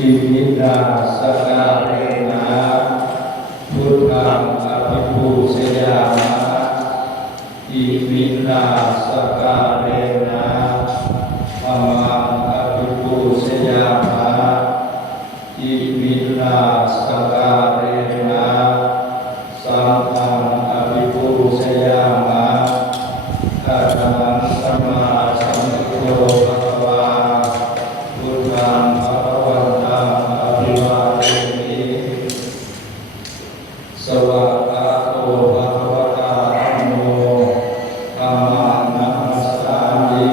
อิมินาสการเรนะพุทธังอภิปูชยามะอิมินาสการเรนะธัมมังอภิปูชยามะอิมินาสการเรนะสังฆังอภิปูชยามะอะระหังสัมมาสัมพุทโธภะคะวาพุทธังภะคะวันตังอภิวาเทมิสวากขาโตภะคะวะตาธัมโมธัมมังนัมมัสสามิ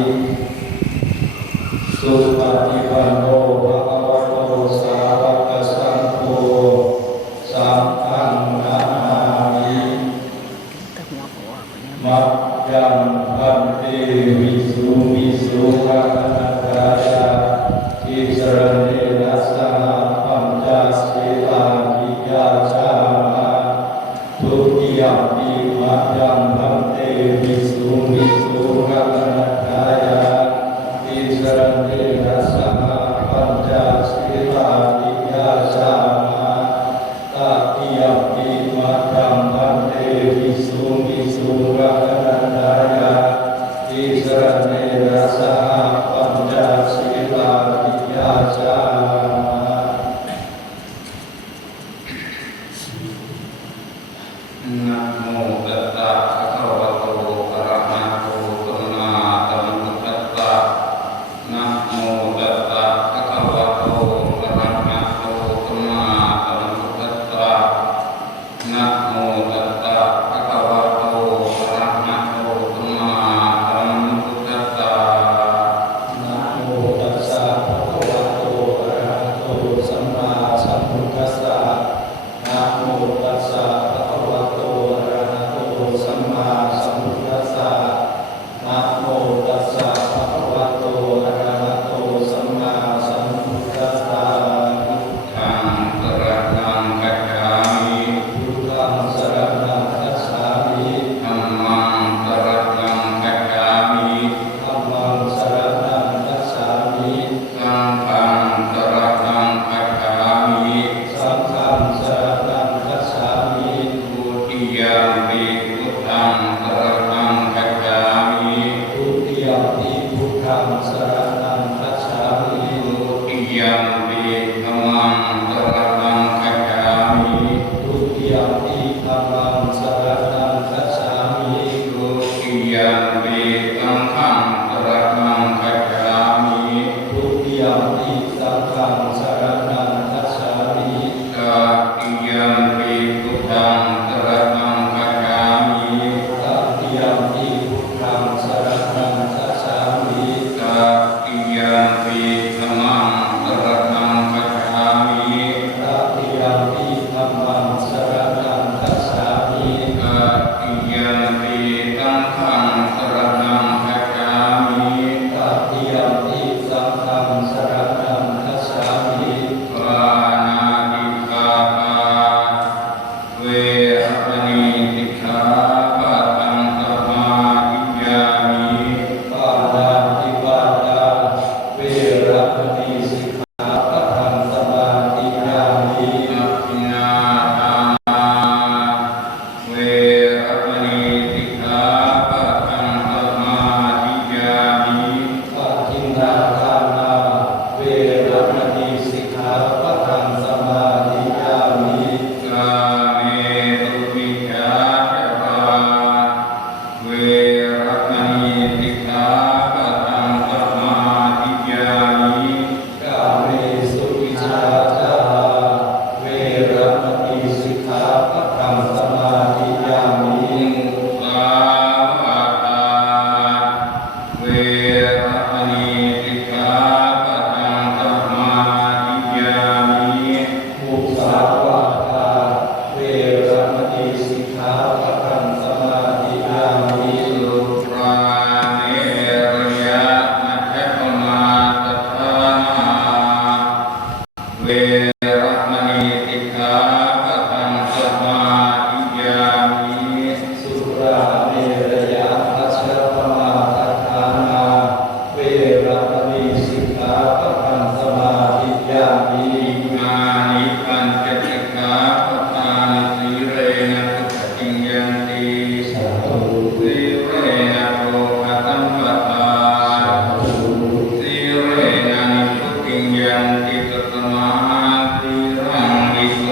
สุปฏิปันโนภะคะวะโตสาวกสังโฆสังฆังนามามิมัจยังพันเตวิสุมิสุขะนัตถายาทิสรณเนนะสหปัญจศีลาภิยาจามะทุติยมปิมัจยังพันเตวิสุมิสุขะนัตถายาทิสรณเนนะสหปัญจศีลาภิยาจามะตติยมปิมัจยังพันเตวิสุมิสุขะนัตถายาทิสรณเนนะสหปัญจศีลาภิยาจามะนะโมตัสสะภะคะวะโตอะระหะโตสัมมาสัมพุทธัสสะนะโมตัสสะภะคะวะโตอะระหะโตสัมมาสัมพุทธัสสะนะโมตัสสะภะคะวะโตอะระหะโตสัมมาสัมพุทธัสสะนะโมตัสสะภะคะวะโตอะระหะโตสัมมาสัมพุทธัสสะนะโมตัสสะภะคะวะโตอะระหะโตสัมมาสัมพุทธัสสะนะโมตัสสะภะคะวะโตอะระหะโตสัมมาสัมพุทธัสสะธังสรณังคัจฉามิพุทธังสรณังคัจฉามิธัมมังสรณังคัจฉามิธัมมังสรณังคัจฉามิสังฆังสรณังคัจฉามิสังฆังสรณังคัจฉามิทุติยมปิพุทธังสรณังคัจฉามิทุติยมปิพุทธังสรณังคัจฉามิทุติยมปิธัมมังสรณังคัจฉามิทุติยมปิธัมมังสรณังคัจฉามิทุติยมปิสังฆังสรณังคัจฉามิทุติยมปิสังฆังสรณังคัจฉามิตติยมปิพุทธังสรณังคัจฉามิตติยมปิพุทธังสรณังคัจฉามิตติยมปิธัมมังสรณังคัจฉามิตติยมปิธัมมังสรณังคัจฉามิตติยมปิสังฆังสรณังคัจฉามิตติยมปิสังฆังสรณังคัจฉามิปานาติปาตาเวรมณีสิกขาปะทังสมาธิยามิปานาติปาตาเวรมณีสิกขาปะทังสมาธิยามิอัปปินาทานาเวรมณีสิกขาปะทังสมาธิยามิปัจฉินาทานาเวรมณีสิกขาปะทังสมาธิยามิกาเมสุมิจฉาจาราเวรมณีสิกขาปะทังสมาธิยามิกาเมสุมิจฉาจาราเวรมณีสิกขาปะทังสมาธิยามิมุสาวาทาเวรมณีสิกขาปะทังสมาธิยามิมุสาวาทาเวรมณีสิกขาปะทังสมาธิยามิสุราเมรยะมัชฌัปมาทัฏฐานาเวรมณีสิกขาปะทังสมาธิยามิสุราเมรยะมัชฌัปมาทัฏฐานาเวรมณีสิกขาปะทังสมาธิยามิ ยันติตตมาติรังวิโส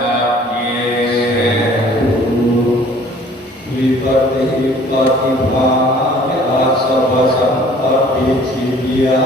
ทัพเยวิปัสสิปฏิภาณอาสวะสัมปปิชิยา